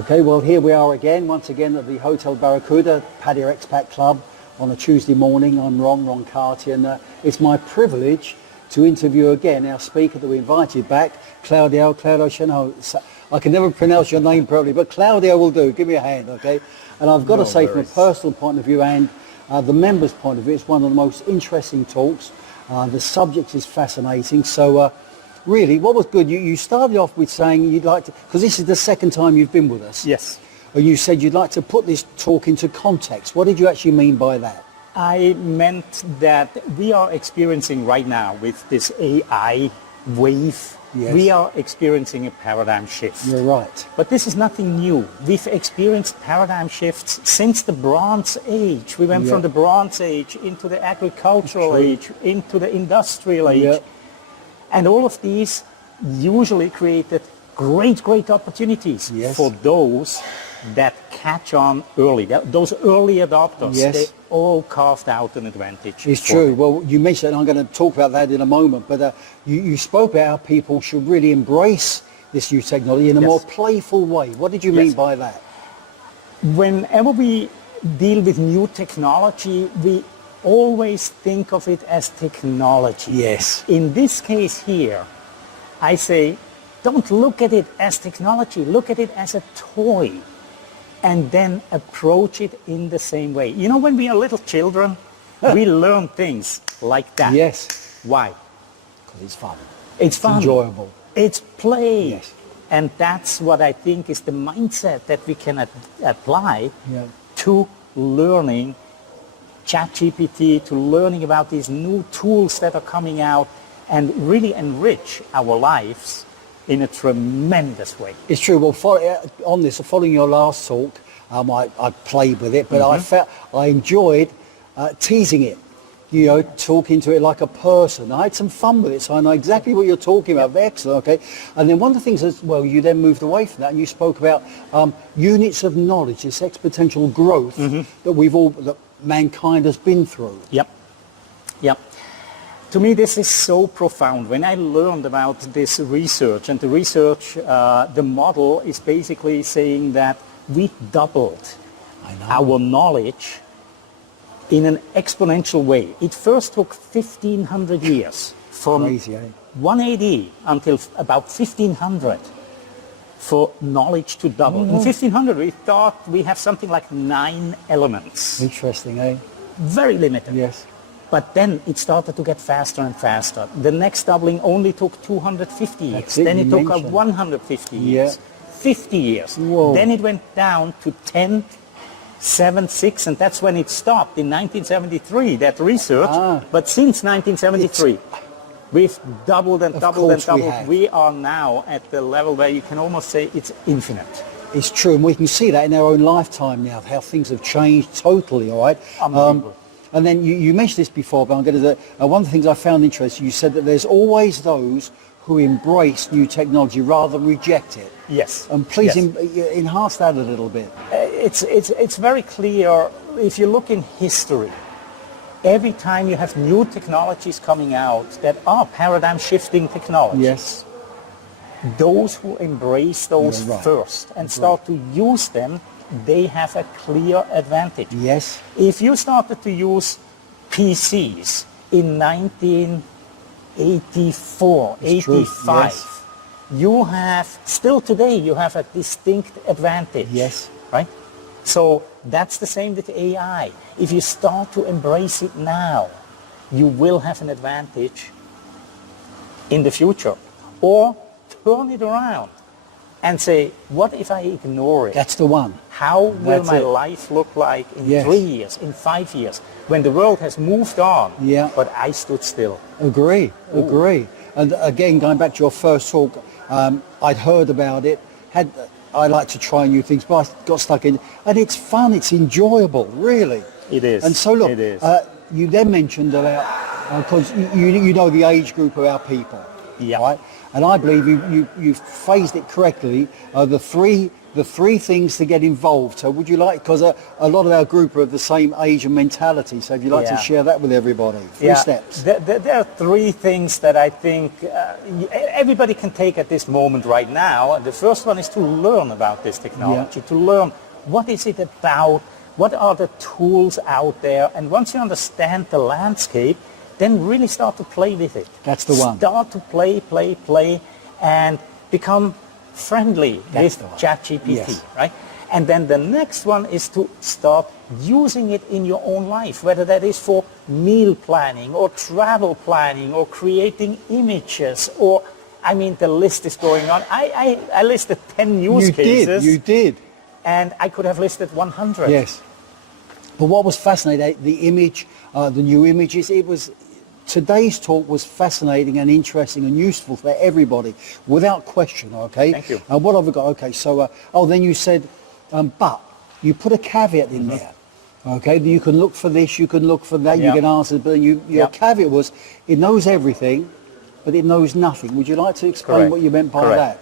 Okay, well here we are again, once again at the Hotel Barracuda, Patio Expat Club on a Tuesday morning. I'm Ron Carty, and it's my privilege to interview again our speaker that we invited back, Claudio Sennhauser. I can never pronounce your name properly, but Claudio will do. Give me a hand, okay? And I've got to say, from a personal point of view and the members' point of view, it's one of the most interesting talks. The subject is fascinating. So really, what was good, you started off with saying you'd like to, because this is the second time you've been with us. Yes. You said you'd like to put this talk into context. What did you actually mean by that? I meant that we are experiencing right now with this AI wave, we are experiencing a paradigm shift. You're right. But this is nothing new. We've experienced paradigm shifts since the Bronze Age. We went from the Bronze Age into the agricultural age, into the industrial age. And all of these usually created great opportunities for those that catch on early. Those early adopters, they all carved out an advantage. It's true. Well, you mentioned, and I'm going to talk about that in a moment, but you spoke about how people should really embrace this new technology in a more playful way. What did you mean by that? Whenever we deal with new technology, we always think of it as technology. Yes. In this case here, I say, don't look at it as technology, look at it as a toy, and then approach it in the same way. You know, when we are little children, we learn things like that. Yes. Why? Because it's fun. It's fun. It's enjoyable. It's play. Yes. And that's what I think is the mindset that we can apply to learning ChatGPT, to learning about these new tools that are coming out and really enrich our lives in a tremendous way. It's true. Well, on this, following your last talk, I played with it, but I enjoyed teasing it, you know, talking to it like a person. I had some fun with it, so I know exactly what you're talking about. Excellent, okay. And then one of the things as well, you then moved away from that and you spoke about units of knowledge, this exponential growth that mankind has been through. Yep. To me, this is so profound. When I learned about this research, and the research, the model is basically saying that we doubled our knowledge in an exponential way. It first took 1,500 years from 180 until about 1,500 for knowledge to double. In 1,500, we thought we have something like 9 elements. Interesting, eh? Very limited. Yes. But then it started to get faster and faster. The next doubling only took 250 years. Then it took 150 years, 50 years. Whoa. Then it went down to 10, 7, 6, and that's when it stopped in 1973, that research. But since 1973, we've doubled and doubled and doubled. We are now at the level where you can almost say it's infinite. It's true, and we can see that in our own lifetime now, how things have changed totally, all right? Unbelievable. And then you mentioned this before, but I'm going to. One of the things I found interesting, you said that there's always those who embrace new technology rather than reject it. Yes. And please enhance that a little bit. It's very clear. If you look in history, every time you have new technologies coming out that are paradigm shifting technologies, those who embrace those first and start to use them, they have a clear advantage. Yes. If you started to use PCs in 1984, 85, you have, still today, you have a distinct advantage. Yes. Right? So that's the same with AI. If you start to embrace it now, you will have an advantage in the future. Or turn it around and say, what if I ignore it? That's the one. How will my life look like in 3 years, in 5 years, when the world has moved on, but I stood still? Agree. And again, going back to your first talk, I'd heard about it, I like to try new things, but I got stuck in, and it's fun, it's enjoyable, really. It is. And so look, it is. You then mentioned about, because you know the age group of our people, Yeah. right? And I believe you phrased it correctly. The three things to get involved. So would you like, because a lot of our group are of the same age and mentality, so if you'd like to share that with everybody. Three steps. There are three things that I think everybody can take at this moment right now. And the first one is to learn about this technology, to learn what is it about, what are the tools out there, and once you understand the landscape, then really start to play with it. That's the one. Start to play, and become friendly with ChatGPT, right? And then the next one is to start using it in your own life, whether that is for meal planning or travel planning or creating images, or, I mean, the list is going on. I listed 10 use cases. You did. And I could have listed 100. Yes. But what was fascinating, the image, the new images, today's talk was fascinating and interesting and useful for everybody, without question, okay? Thank you. What have we got? Okay, so, then you said, but you put a caveat in there, okay? You can look for this, you can look for that, you can answer, but your caveat was, it knows everything, but it knows nothing. Would you like to explain what you meant by that?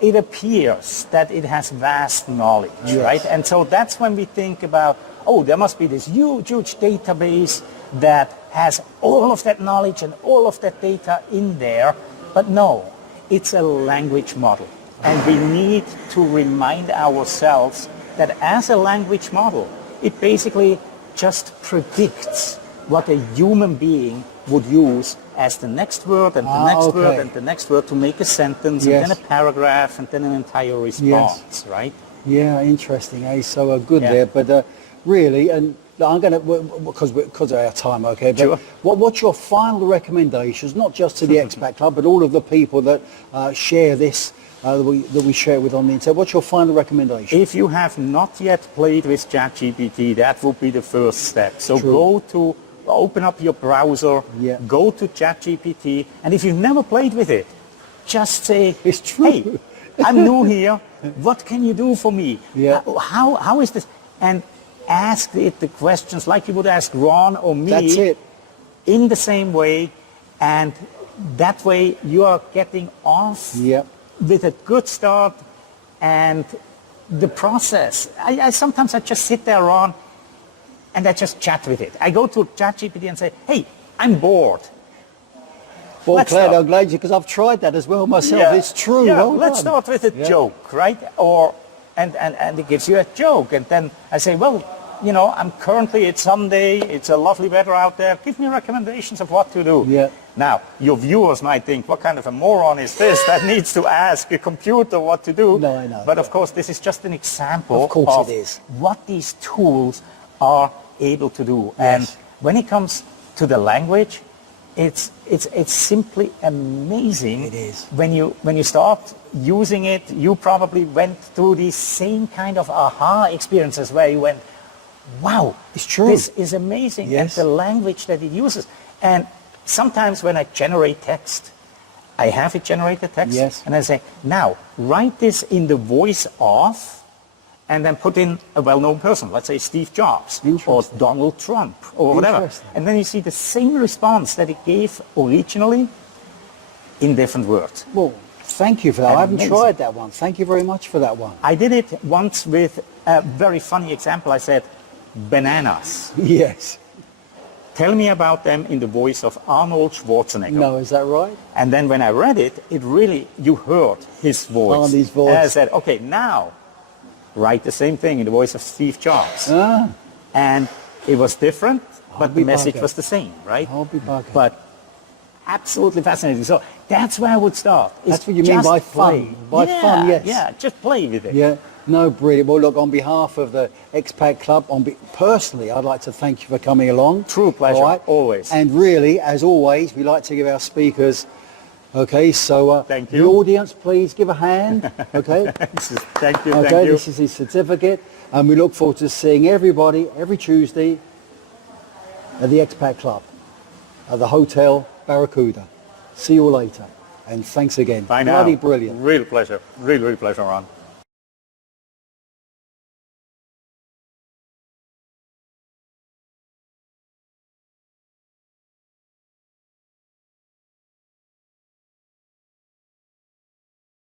It appears that it has vast knowledge, right? And so that's when we think about, oh, there must be this huge database that has all of that knowledge and all of that data in there. But no, it's a language model. And we need to remind ourselves that as a language model, it basically just predicts what a human being would use as the next word and the next word and the next word to make a sentence and then a paragraph and then an entire response, right? Yeah, interesting. So good there. But really, and I'm going to, because of our time, okay, but what's your final recommendations, not just to the Expat Club, but all of the people that share this, that we share with on the internet? What's your final recommendation? If you have not yet played with ChatGPT, that would be the first step. So open up your browser, go to ChatGPT, and if you've never played with it, just say, it's true. Hey, I'm new here, what can you do for me? Yeah. How is this? And ask it the questions like you would ask Ron or me. That's it. In the same way, and that way you are getting off with a good start, and the process. I sometimes just sit there, Ron, and I just chat with it. I go to ChatGPT and say, hey, I'm bored. Well, Claire, I'm glad because I've tried that as well myself. It's true. Yeah, well let's start with a joke, right? And it gives you a joke. And then I say, well, you know, it's Sunday, it's a lovely weather out there. Give me recommendations of what to do. Yeah. Now, your viewers might think, what kind of a moron is this that needs to ask a computer what to do? No, I know. But of course, this is just an example of it is. What these tools are able to do. And when it comes to the language, it's simply amazing. It is. When you start using it, you probably went through these same kind of aha experiences where you went, wow, it's true. This is amazing. And the language that it uses. And sometimes when I generate text, I have it generate the text, and I say, now write this in the voice of, and then put in a well-known person, let's say Steve Jobs or Donald Trump or whatever. And then you see the same response that it gave originally in different words. Well, thank you for that. I haven't tried that one. Thank you very much for that one. I did it once with a very funny example. I said, bananas. Yes. Tell me about them in the voice of Arnold Schwarzenegger. No, is that right? And then when I read it, you heard his voice. Arnie's voice. And I said, okay, now write the same thing in the voice of Steve Jobs. And it was different, but the message was the same, right? I'll be bugging. But absolutely fascinating. So that's where I would start. That's what you mean by fun. By fun, yes. Yeah, just play with it. Yeah. No, brilliant. Well, look, on behalf of the Expat Club, personally, I'd like to thank you for coming along. True pleasure, always. And really, as always, we like to give our speakers, okay, so thank you. The audience, please give a hand, okay? Thank you, okay, thank you. This is his certificate, and we look forward to seeing everybody every Tuesday at the Expat Club, at the Hotel Barracuda. See you all later, and thanks again. Bye now. Bloody brilliant. Real pleasure, really pleasure, Ron.